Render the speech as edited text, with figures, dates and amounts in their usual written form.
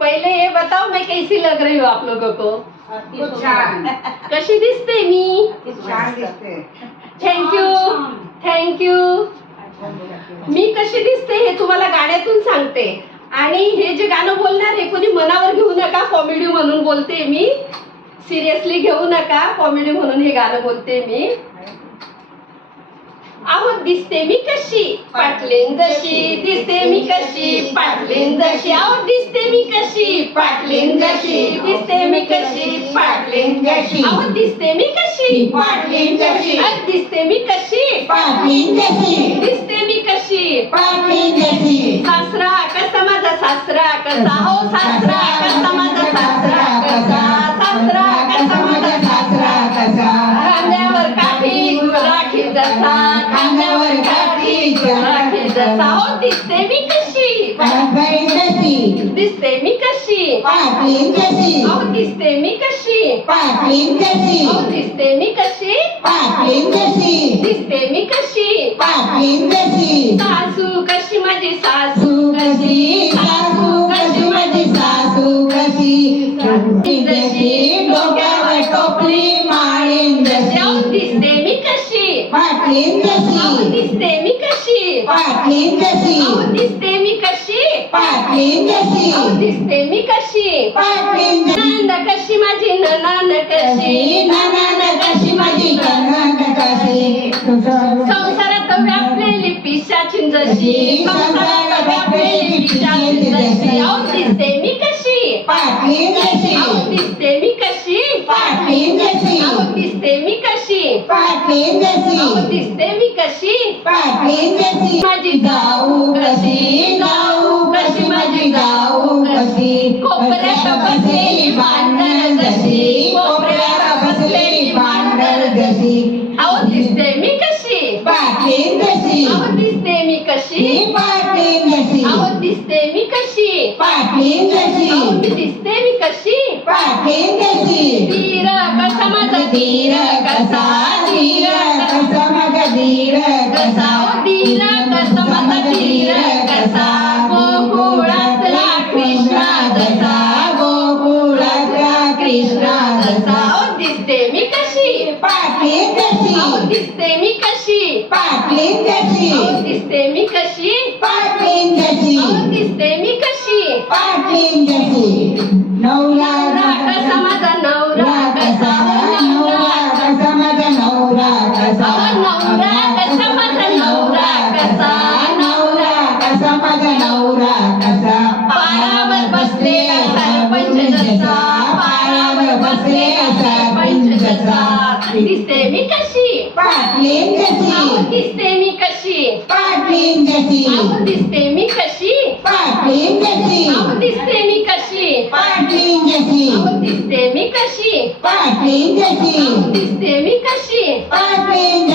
पहले ये बताओ मैं कैसी लग रही हूँ आप लोगों को? कशी दिसते मी? Thank you thank you. मी कशी दिसते हे तुम्हाला गाण्यातून सांगते. आणि हे जे गाणं बोलणार हे कोणी मनावर घेऊ नका. कॉमेडी म्हणून बोलते मी, सिरियसली घेऊ नका. कॉमेडी म्हणून हे गाणं बोलते मी. अहो दिसते मी कशी पाटलीन जशी, दिसते मी कशी पाटलीन जशी. अहो दिसते मी कशी पाटलीन जशी, दिसते मी कशी पाटलीन जशी. अहो दिसते मी कशी पाटलीन जशी, दिसते मी कशी पाटलीन जशी, दिसते मी कशी पाटलीन जशी. सासरा कसा माझा सासरा कसा, हो सासरा कसा माझा सासरा कसा, सासरा कसा माझा सासरा कसा. खांद्यावर काठी राखी जसा, खांद्यावर काठी राखी जसा. हो दिसते मी कशी पाटलीन जशी, दिसते मी कशी पाटलीन जशी, अहो दिसते मी कशी पाटलीन जशी, अहो दिसते मी कशी पाटलीन जशी, दिसते मी कशी पाटलीन जशी. सासू कशी माझी सासू सासू कशी, सासू कशी माझी सासू कशी. जशी डोक्यावर टोपली माळीन अहो जशी, दिसते मी कशी पाटलीन अहो जशी, दिसते मी कशी पाटलीन जशी, अहो दिसते मी कशी पाटलीन जशी, अहो दिसते मी कशी. पाटलीन जशी. नंद कशी माझी ननन कशी, ननन कशी माझी ननन कशी. संसारात व्यापलेली पिशाची जशी, संसारात व्यापलेली पिशाची जशी. अहो दिसते मी कशी पाटलीन जशी, अहो दिसते मी कशी पाटलीन जशी, अहो दिसते मी कशी पाटलीन जशी, अहो दिसते मी कशी. पाटलीन जशी. माझी जाऊ कशी, जाऊ कशी माझी जाऊ कशी. कोपऱ्यात बसलेली बांधर जशी, कोपऱ्यात बसलेली बांधर जशी. अहो दिसते मी कशी पाटलीन जशी, अहो दिसते मी कशी पाटलीन जशी, अहो दिसते मी कशी पाटलीन जशी, अहो मी दिसते मी कशी. पाटलीन जशी. धीर कसा माझा धीर कसा, धीर कसा माझा धीर कसा, ओ धीर कसा माझा धीर कसा. गोकुळातला कृष्णा जसा, गोकुळातला कृष्णा जसा. ओ दिसते मी कशी पाटलीन जशी, अहो दिसते मी कशी पाटलीन जशी, अहो दिसते मी कशी पाटलीन जशी, अहो दिसते मी कशी. पाटलीन जशी. नवरा नवरा कसा माझा नवरा कसा, नवरा कसा माझा नवरा कसा. अहो नवरा कसा माझा नवरा कसा, नवरा कसा माझा नवरा कसा. पारावर बसलेला सरपंच जसा, पारावर बसलेला सरपंच जसा. दिसते मी कशी पाटलीन जशी, अहो दिसते मी कशी पाटलीन जशी, अहो दिसते मी कशी पाटलीन जशी, अहो दिसते मी कशी पाटलीन जशी, अहो दिसते मी कशी पाटलीन जशी, अहो दिसते मी कशी पाटलीन